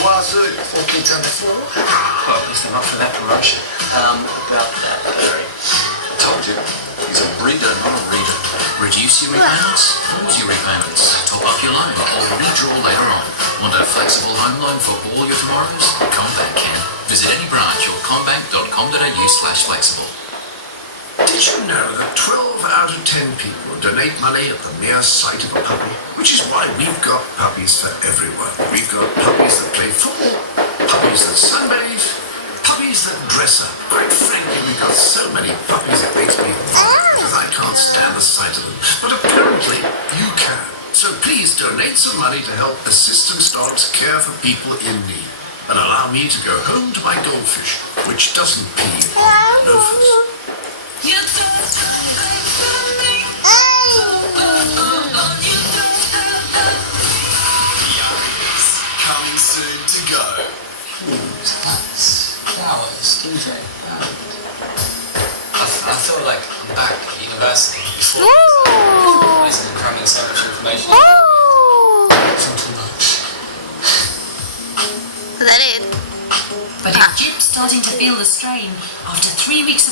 Wazoo, what have you done before? Well, at least I'm up for that promotion. About that, Barry. I told you, he's a breeder, not a reader. Reduce your repayments, pause your repayments, top up your loan, or redraw later on. Want a flexible home loan for all your tomorrows? CommBank can. Visit any branch or commbank.com.au/flexible. Did you know that 12 out of 10 people donate money at the mere sight of a puppy? Which is why we've got puppies for everyone. We've got puppies that play football, puppies that sunbathe, puppies that dress up. Quite frankly, we've got so many puppies it makes me because I can't stand the sight of them. But apparently, you can. So please donate some money to help Assistance Dogs care for people in need. And allow me to go home to my goldfish, which doesn't pee on loafers. Coming soon to go. Plants, flowers, DJ. I feel like I'm back at university before listening and cramming so much information. Not too much. Is that it? But if Jip's starting to feel the strain after 3 weeks of